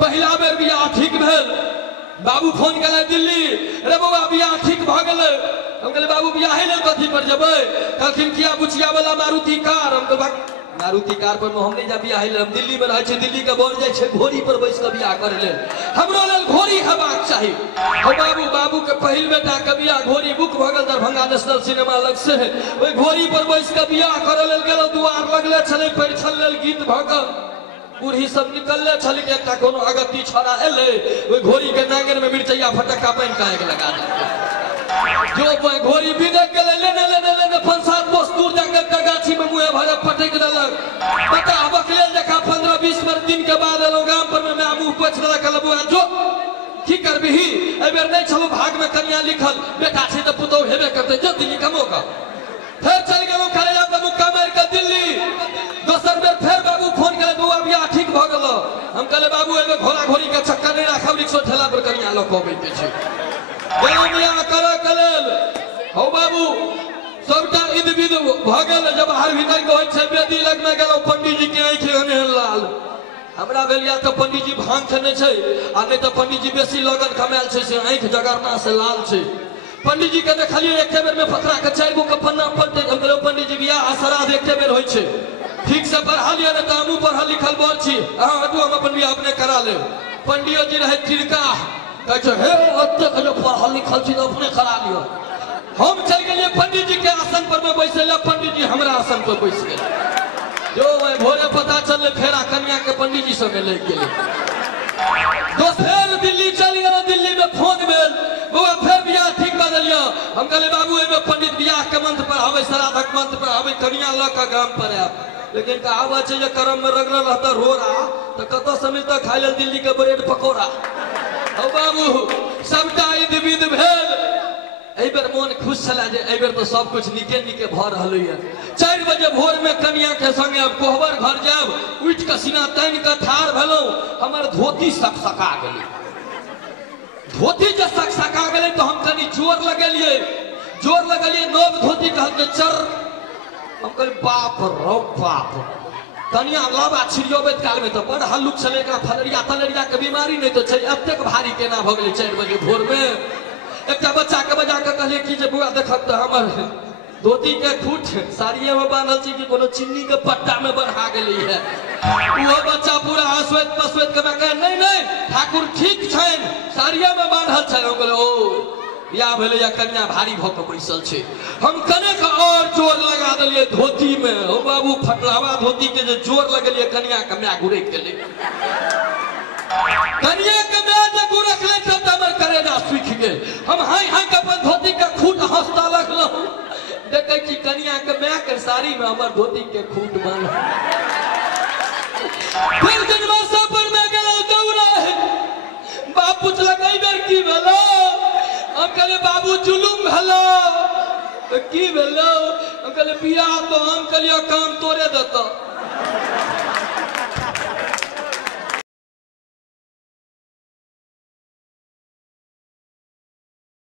पहला बेर बियाह ठीक भेल। बाबू फोन कले दिल्ली, रे बउआ बियाह ठीक भ गेलै। हम कहले बाबू बियाह लेल कथी पर जेबै? कहलखिन किया बुचिया वाला मारुति कार। हम कहल मारुति कार पर हम नहीं जा बियाह लेल, हम दिल्ली में रहे छे, दिल्ली के बोल जाय छे घोड़ी पर बैस के बियाह करे लेल। हमरो लेल घोड़ी हेबाक चाही। बाबू के पहिल बेटा के बियाह घोड़ी बुक भ गेल दरभंगा नेशनल सिनेमा लग से। ओई घोड़ी पर बैस के बियाह करे लेल गेलो, दुआर लगले छले, परिछन लेल गीत भ गेल, बूढ़ी सब निकलले छली के एकटा कोनो अगत्ती छोरा एले, ओई घोड़ी के नांगर में मिर्चैया फटक्का पानी का एक लगा दे। जो घोड़ी बिदक गेले, लेने 5-7 कोस दूर जाके गाछी में मुंह भरे पटक देलक। पता बकले देखा 15-20 दिन के बाद एलो गाम पर में मैं मुंह पोछ देलक। बुआ जो की करबिही, ए बेर नहीं छलो भाग में कन्या लिखल, बेटा छै त पुतौ हेबे करते, जो दिल्ली कमो का। फिर चल गेलो करेजा पे मुक्का मार के दिल्ली। दोसर बेर फिर बाबू फोन करे, बउआ बियाह ठीक भ गेलो। हम कहले बाबू एबे घोड़ा घोड़ी के चक्कर नहीं राखब, रिक्शा ठेला पर कन्या ल के के छै। गेलो बियाह करे के लेल। हो बाबू सबटा इद विद भ गेल। जब हर भीतर के होय छै बेदी लग में गेलो, पंडित जी के आंख एहन लाल। हमरा भेलिया तो पंडित जी भांग खेने छै, आ नहीं तो पंडित जी बेसी लगन कमाल छै से आंख जगरना से लाल छै। पंडित जी के देखलिए एक बेर में पतरा के 4 गो के पन्ना पलटे। हम कहलो पंडित जी बियाह आ श्राद्ध एक बेर होय छै, ठीक से पढ़ा लिया न त हमहु पढ़ल लिखल बर छी, हां हटू हम अपन बियाह अपने करा ले। पंडित जी रहे तिरका, कहे छै हे ओते के जो पढ़ल लिखल छी त अपने करा लियो। हम चल गेलिए पंडित जी के आसन पर में बैसे, पंडित जी हमरा आसन पर बैस गेल। जो भोरे पता चल फेरा कन्या के पंडित जी संगे ले गेले। दोसर दिल्ली चल गेल, दिल्ली में फोन भेल, बउआ फिर बियाह ठीक कर दिलियो। हम कहले बाबू एबे पंडित बियाह के मंत्र पढ़ावे, श्राद्धक मंत्र पढ़ावे, कन्या ल के गाम पर आब। लेकिन कहावत छै जे कर्म में रगड़ल रहता रोरा त कत से मिलता खाय लेल दिल्ली के ब्रेड पकौड़ा। हो बाबू सबटा इद विद भेल। एहि बेर मन खुश छला जे एहि बेर तो सब कुछ नीके भ रहल है। 4 बजे भोर में कन्या के संगे अब कोहबर घर जाब, उठ के सीना तान के ठाड़ भेलौ। हमर धोती सकसका गेलै। धोती जे सकसका गेलै तो हम कनी जोर लगेलिए नव धोती कहल के चर। हम कहल बाप रो बाप, कन्या लाबा छिड़ियोबैत काल में तो बड़ हल्लुक छलै, एकरा फलेरिया तलेरिया के बीमारी नहीं तो छै, एतेक भारी केना भ गेलै 4 बजे भोर में। एक बच्चा के बजा के कहलिए कि जे बुआ देखत त हमर धोती के खूट साड़िये में बांधल छी कि कोनो चिन्नी के पट्टा में बढ़ा गेली है। वो बच्चा पूरा हंसवैत पसवैत के कहे नहीं ठाकुर ठीक छैन, साड़िये में बांधल छै। हम कहले ओ या भेले या कन्या भारी भ के बैसल छै। हम कने के और जोर लगा देलिए धोती में। ओ बाबू फटलावा धोती के जे जोर लगलिए कन्या के मै गुरक गेलै। कन्या के मै जे गुरक ले तब हमर करेजा सूख गेल। हम हाय के अपन धोती के खूट हंसता लगलौ। देखे कि कन्या के मै के साड़ी में हमर धोती के खूट बन। फिर जनवासा पर में गेलो दौड़ा। बाप पूछलक एहि बेर की भेलो? हम कहले बाबू जुलुम भेलो। की भेलो? हम कहले बियाह तो हम कहलियो काम तोरे देतो।